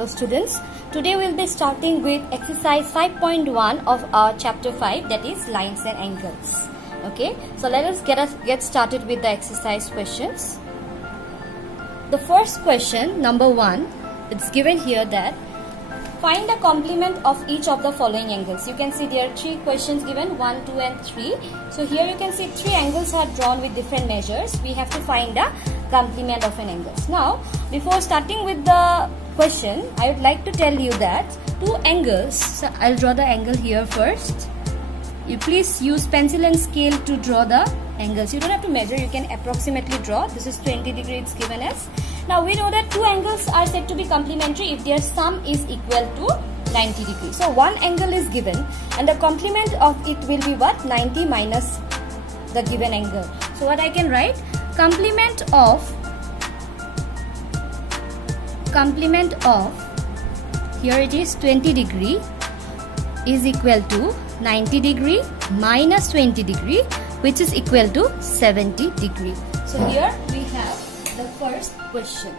Hello students, today we will be starting with exercise 5.1 of our chapter 5, that is lines and angles. Okay, so let us get started with the exercise questions. The first question, number 1, it's given here that find the complement of each of the following angles. You can see there are 3 questions given, 1, 2 and 3. So here you can see 3 angles are drawn with different measures. We have to find the complement of an angle. Now, before starting with the question, I would like to tell you that 2 angles, so I'll draw the angle here first. You please use pencil and scale to draw the angles. You don't have to measure, you can approximately draw. This is 20 degrees it's given as. Now we know that 2 angles are said to be complementary if their sum is equal to 90 degrees. So one angle is given and the complement of it will be what? 90 minus the given angle. So what I can write? Complement of here it is 20 degree is equal to 90 degree minus 20 degree, which is equal to 70 degree. So here we have the first question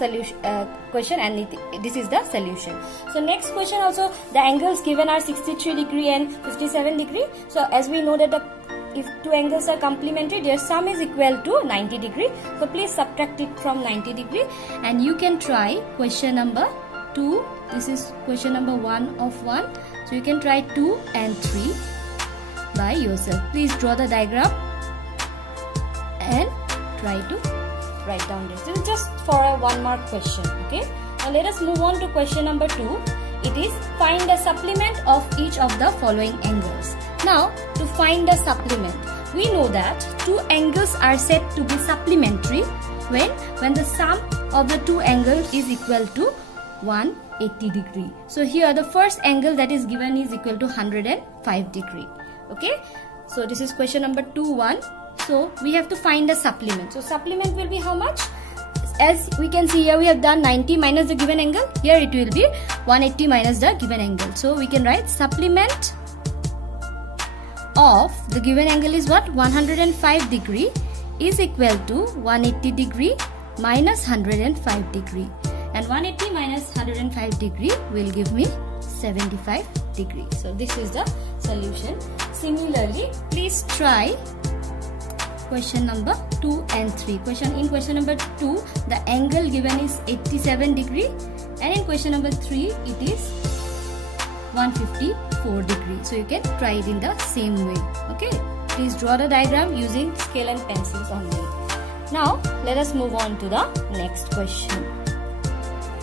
and this is the solution. So next question also, the angles given are 63 degree and 57 degree. So as we know that if 2 angles are complementary, their sum is equal to 90 degree. So please subtract it from 90 degree and you can try question number 2. This is question number 1 of 1. So you can try 2 and 3 by yourself. Please draw the diagram and try to write down this. This is just for a 1 mark question. Okay. Now let us move on to question number 2. It is find the supplement of each of the following angles. Now to find the supplement, we know that 2 angles are said to be supplementary when the sum of the 2 angles is equal to 180 degree. So here the first angle that is given is equal to 105 degree. Okay. So this is question number 2.1. So we have to find the supplement. So supplement will be how much? As we can see here, we have done 90 minus the given angle. Here it will be 180 minus the given angle. So we can write supplement of the given angle is what? 105 degree is equal to 180 degree minus 105 degree. And 180 minus 105 degree will give me 75 degree. So this is the solution. Similarly, please try question number 2 and 3. In question number 2, the angle given is 87 degree and in question number 3 it is 154 degree. So you can try it in the same way. Okay. Please draw the diagram using scale and pencils only. Now let us move on to the next question.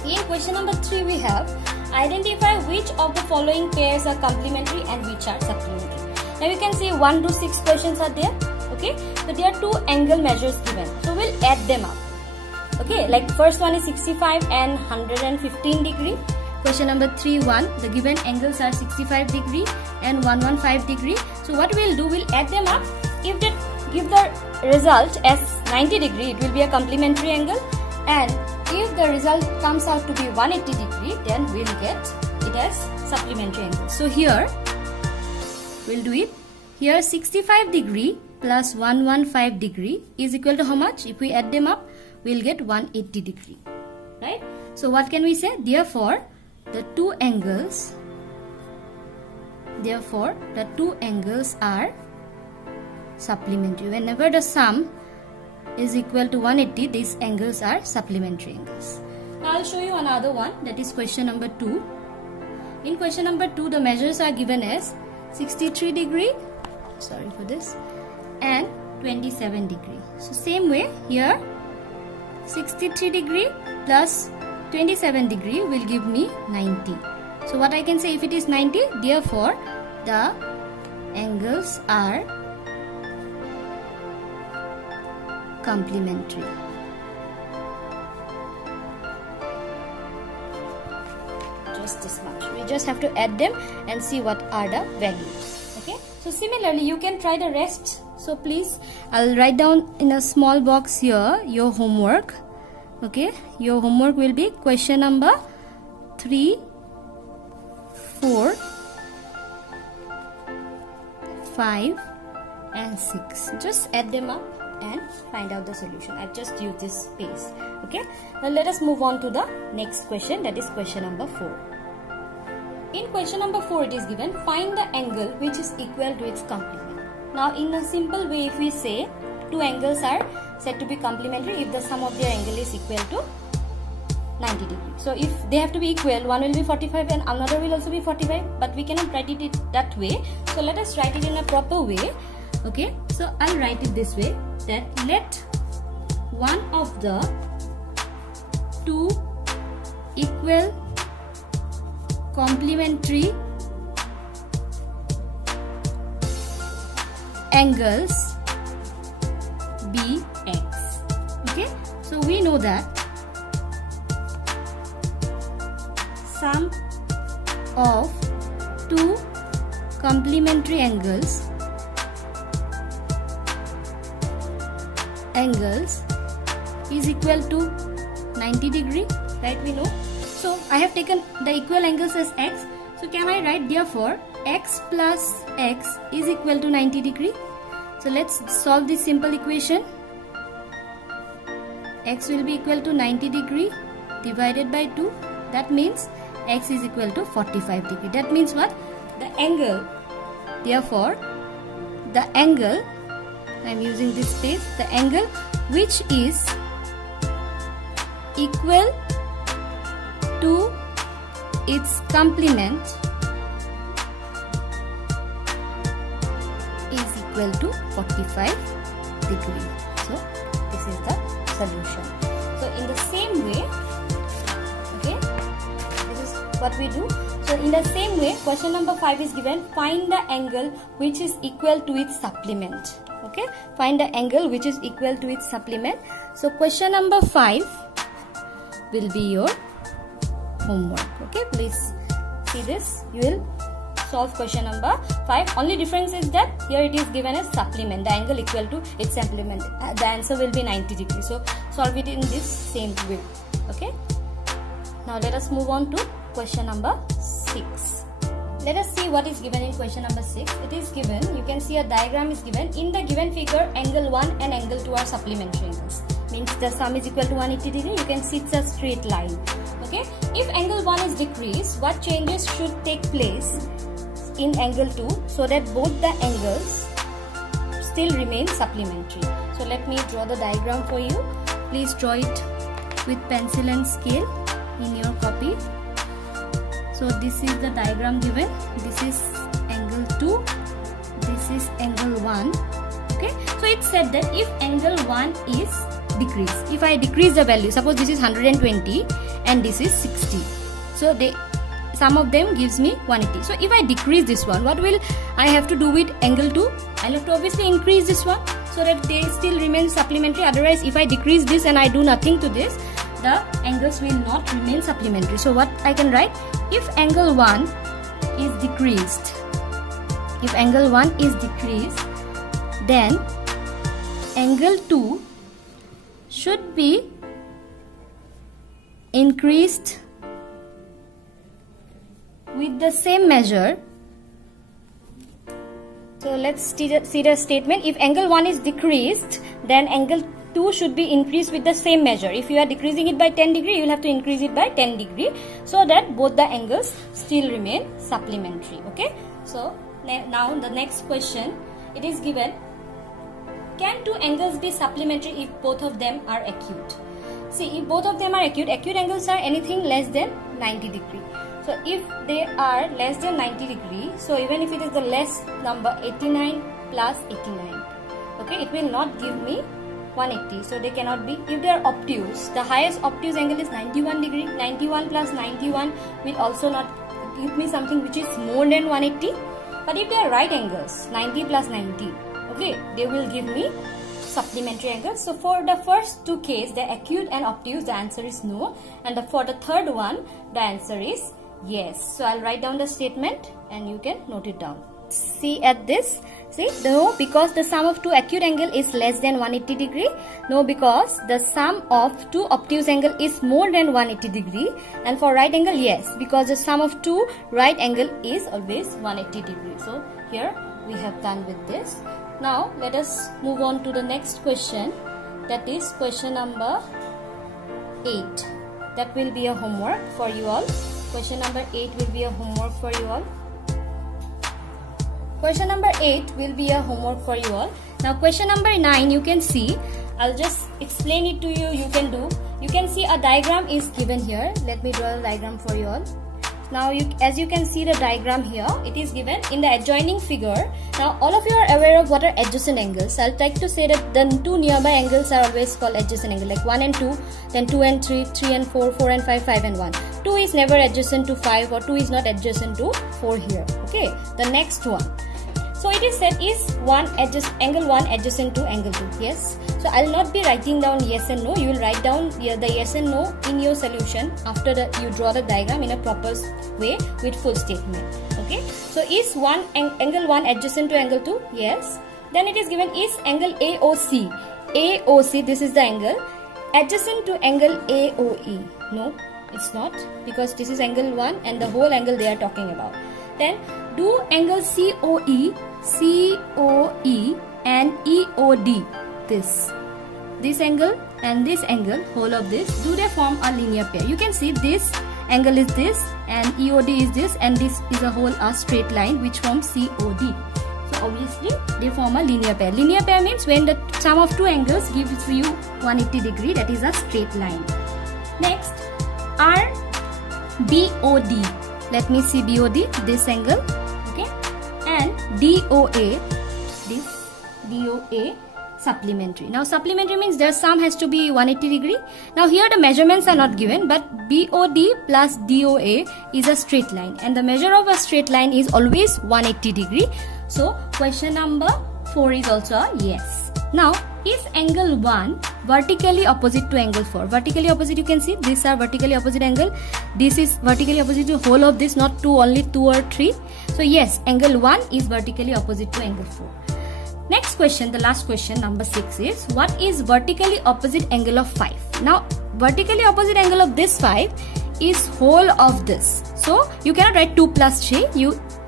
In question number 3 we have identify which of the following pairs are complementary and which are supplementary. Now you can see 1 to 6 questions are there. Okay, so there are 2 angle measures given. So we'll add them up. Okay, like first one is 65 and 115 degree. Question number 3.1, the given angles are 65 degree and 115 degree. So what we'll do, we'll add them up. If they give the result as 90 degree, it will be a complementary angle. And if the result comes out to be 180 degree, then we'll get it as supplementary angle. So here, we'll do it. Here 65 degree plus 115 degree is equal to how much? If we add them up, we'll get 180 degree. Right? So what can we say? Therefore, the 2 angles are supplementary. Whenever the sum is equal to 180, these angles are supplementary angles. Now I'll show you another one, that is question number 2. In question number 2, the measures are given as 63 degree, sorry for this, and 27 degree. So same way here 63 degree plus 27 degree will give me 90. So what I can say, if it is 90, therefore the angles are complementary. Just this much. We just have to add them and see what are the values. Okay. So similarly, you can try the rest. So please, I'll write down in a small box here your homework. Okay. Your homework will be question number 3, 4, 5 and 6. Just add them up and find out the solution. I've just used this space. Okay, now let us move on to the next question, that is question number 4. In question number 4 it is given, find the angle which is equal to its complement. Now in a simple way, if we say two angles are said to be complementary if the sum of their angle is equal to 90 degrees. So if they have to be equal, one will be 45 and another will also be 45, but we cannot write it that way. So let us write it in a proper way. Okay, so I'll write it this way, that let one of the two equal complementary angles be x. Okay, so we know that sum of two complementary angles is equal to 90 degree, right? We know. So I have taken the equal angles as x. So can I write therefore x plus x is equal to 90 degree? So let's solve this simple equation. X will be equal to 90 degree divided by 2. That means x is equal to 45 degree. That means what? The angle, therefore the angle, I am using this space, the angle which is equal to its complement is equal to 45 degree. So this is the solution. So in the same way, okay, this is what we do. So in the same way, question number 5 is given, find the angle which is equal to its supplement. Okay, find the angle which is equal to its supplement. So question number 5 will be your homework. Okay, please see this. You will solve question number 5. Only difference is that here it is given as supplement, the angle equal to its supplement. The answer will be 90 degrees. So solve it in this same way. Okay, now let us move on to question number 6. Let us see what is given in question number 6. It is given, you can see a diagram is given. In the given figure, angle 1 and angle 2 are supplementary angles. Means the sum is equal to 180 degree. You can see it's a straight line. Okay, if angle 1 is decreased, what changes should take place in angle 2 so that both the angles still remain supplementary? So let me draw the diagram for you. Please draw it with pencil and scale in your copy. So this is the diagram given. This is angle 2. This is angle 1. Okay. So it said that if angle 1 is decreased, if I decrease the value, suppose this is 120 and this is 60. So sum of them gives me 180. So if I decrease this one, what will I have to do with angle 2? I'll have to obviously increase this one so that they still remain supplementary. Otherwise, if I decrease this and I do nothing to this, the angles will not remain supplementary. So what I can write? If angle 1 is decreased, then angle 2 should be increased with the same measure. So let's see the statement. If angle 1 is decreased, then angle 2 should be increased with the same measure. If you are decreasing it by 10 degree, you will have to increase it by 10 degree so that both the angles still remain supplementary. Okay. So now the next question, it is given, can two angles be supplementary if both of them are acute? See, if both of them are acute angles are anything less than 90 degree. So if they are less than 90 degree, so even if it is the less number 89 plus 89, okay, it will not give me 180. So they cannot be. If they are obtuse, the highest obtuse angle is 91 degree. 91 plus 91 will also not give me something which is more than 180. But if they are right angles, 90 plus 90, okay, they will give me supplementary angles. So for the first two cases, the acute and obtuse, the answer is no. And for the third one, the answer is yes. So I'll write down the statement and you can note it down. See at this. See, no, because the sum of two acute angle is less than 180 degree. No, because the sum of two obtuse angle is more than 180 degree. And for right angle, yes, because the sum of two right angle is always 180 degree. So here we have done with this. Now let us move on to the next question, that is question number 8. That will be a homework for you all. Question number 8 will be a homework for you all. Question number 8 will be a homework for you all. Now question number 9, you can see, I'll just explain it to you, you can do. You can see a diagram is given here. Let me draw the diagram for you all. Now as you can see the diagram here, it is given in the adjoining figure. Now all of you are aware of what are adjacent angles. I'll try to say that the two nearby angles are always called adjacent angle, like 1 and 2, then 2 and 3, 3 and 4, 4 and 5, 5 and 1. 2 is never adjacent to 5, or 2 is not adjacent to 4 here. Okay, the next one. So it is said is angle 1 adjacent to angle 2. Yes. So I'll not be writing down yes and no. You will write down the yes and no in your solution after you draw the diagram in a proper way with full statement. Okay. So is angle 1 adjacent to angle 2? Yes. Then it is given is angle AOC. AOC, this is the angle, adjacent to angle AOE. No, it's not, because this is angle 1 and the whole angle they are talking about. Then do angle COE and EOD, this angle and this angle, whole of this, do they form a linear pair? You can see this angle is this and EOD is this, and this is a straight line which forms COD. So obviously they form a linear pair. Linear pair means when the sum of two angles gives you 180 degree, that is a straight line. Next, RBOD. Let me see BOD, this angle, okay, and DOA, this DOA supplementary. Now supplementary means their sum has to be 180 degree. Now here the measurements are not given, but BOD plus DOA is a straight line, and the measure of a straight line is always 180 degree. So question number 4 is also a yes. Now is angle 1 vertically opposite to angle 4? Vertically opposite, you can see these are vertically opposite angle. This is vertically opposite to whole of this, not two, only 2 or 3. So yes, angle 1 is vertically opposite to angle 4. Next question, the last question, number 6 is, what is vertically opposite angle of 5? Now vertically opposite angle of this 5 is whole of this. So you cannot write 2 plus 3.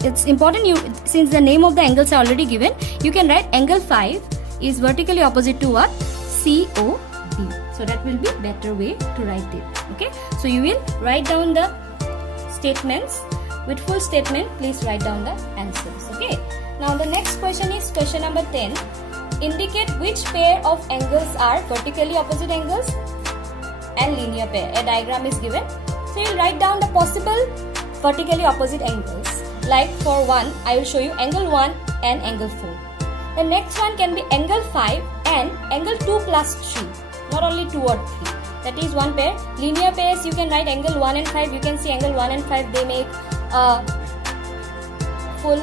It's important, since the name of the angles are already given, you can write angle 5 is vertically opposite to what? COD. So that will be better way to write it. Okay. So you will write down the statements with full statement. Please write down the answers. Okay. Now the next question is question number 10. Indicate which pair of angles are vertically opposite angles and linear pair. A diagram is given. So you will write down the possible vertically opposite angles. Like for 1, I will show you angle 1 and angle 4. The next one can be angle 5 and angle 2 plus 3. Not only 2 or 3. That is one pair. Linear pairs, you can write angle 1 and 5. You can see angle 1 and 5, they make a full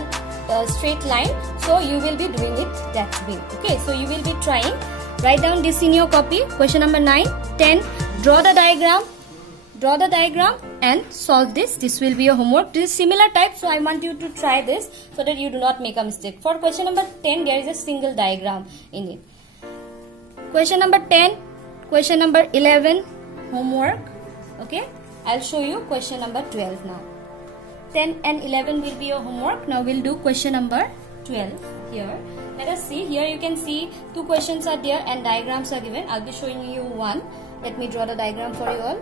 straight line. So you will be doing it that way. Okay, so you will be trying. Write down this in your copy. Question number 9, 10. Draw the diagram and solve this. This will be a homework. This is similar type, so I want you to try this so that you do not make a mistake. For question number 10, there is a single diagram in it. Question number 10, question number 11, homework. Okay, I'll show you question number 12 now. 10 and 11 will be your homework. Now we'll do question number 12 here. Let us see. Here you can see 2 questions are there and diagrams are given. I'll be showing you one. Let me draw the diagram for you all.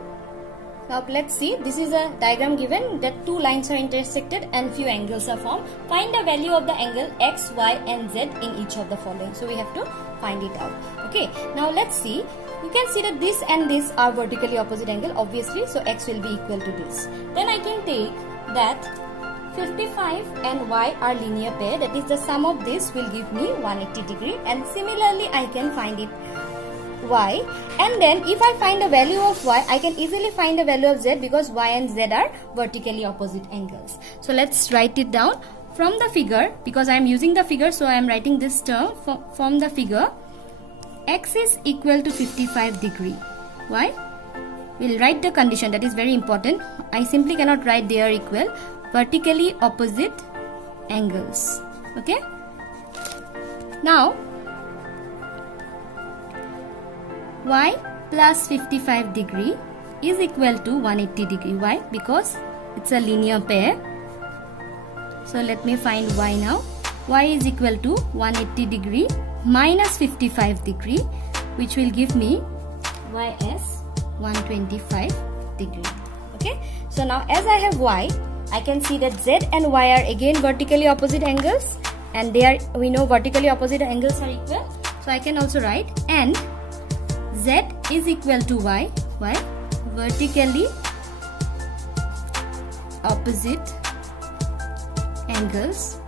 Now let's see, this is a diagram given that 2 lines are intersected and few angles are formed. Find the value of the angle X, Y and Z in each of the following. So we have to find it out. Okay, now let's see. You can see that this and this are vertically opposite angle, obviously, so X will be equal to this. Then I can take that 55 and Y are linear pair, that is the sum of this will give me 180 degree, and similarly I can find it Y, and then if I find the value of Y, I can easily find the value of Z because Y and Z are vertically opposite angles. So let's write it down from the figure, because I am using the figure, so I am writing this term from the figure. X is equal to 55 degree. Why? We'll write the condition, that is very important. I simply cannot write they are equal. Vertically opposite angles. Okay. Now Y plus 55 degree is equal to 180 degree. Why? Because it's a linear pair. So let me find Y now. y is equal to 180 degree minus 55 degree, which will give me y as 125 degree. Okay, so now as I have y, I can see that z and y are again vertically opposite angles, and they are, we know vertically opposite angles are equal, so I can also write and z is equal to y, vertically opposite angles.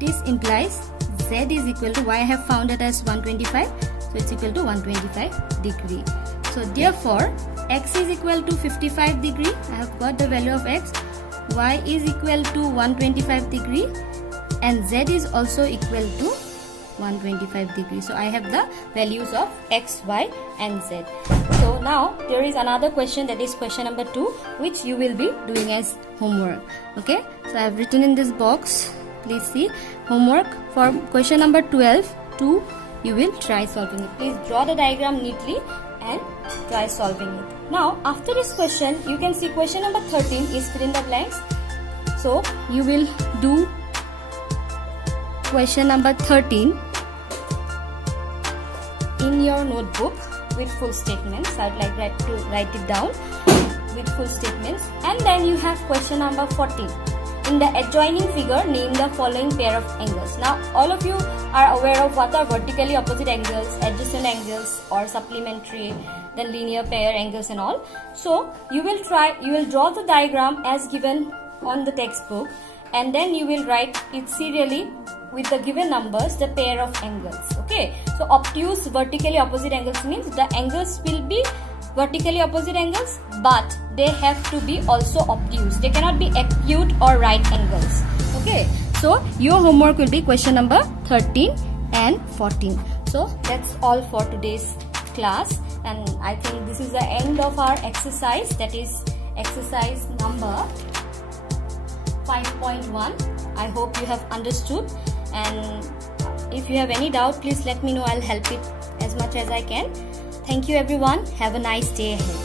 This implies z is equal to y. I have found it as 125, so it's equal to 125 degree. So therefore x is equal to 55 degree. I have got the value of x. Y is equal to 125 degree, and z is also equal to 125 degree. So I have the values of x, y and z. So now there is another question, that is question number 2, which you will be doing as homework. Okay, so I have written in this box, please see, homework for question number 12 2. You will try solving it. Please draw the diagram neatly and try solving it. Now after this question, you can see question number 13 is fill in the blanks. So you will do question number 13 in your notebook with full statements. I would like to write it down with full statements. And then you have question number 14. In the adjoining figure, name the following pair of angles. Now all of you are aware of what are vertically opposite angles, adjacent angles or supplementary, then linear pair angles and all. So you will draw the diagram as given on the textbook, and then you will write it serially with the given numbers, the pair of angles. Okay, so obtuse vertically opposite angles means the angles will be vertically opposite angles, but they have to be also obtuse. They cannot be acute or right angles. Okay, so your homework will be question number 13 and 14. So that's all for today's class, and I think this is the end of our exercise, that is exercise number 5.1. I hope you have understood, and if you have any doubt, please let me know. I'll help it as much as I can. Thank you everyone. Have a nice day ahead.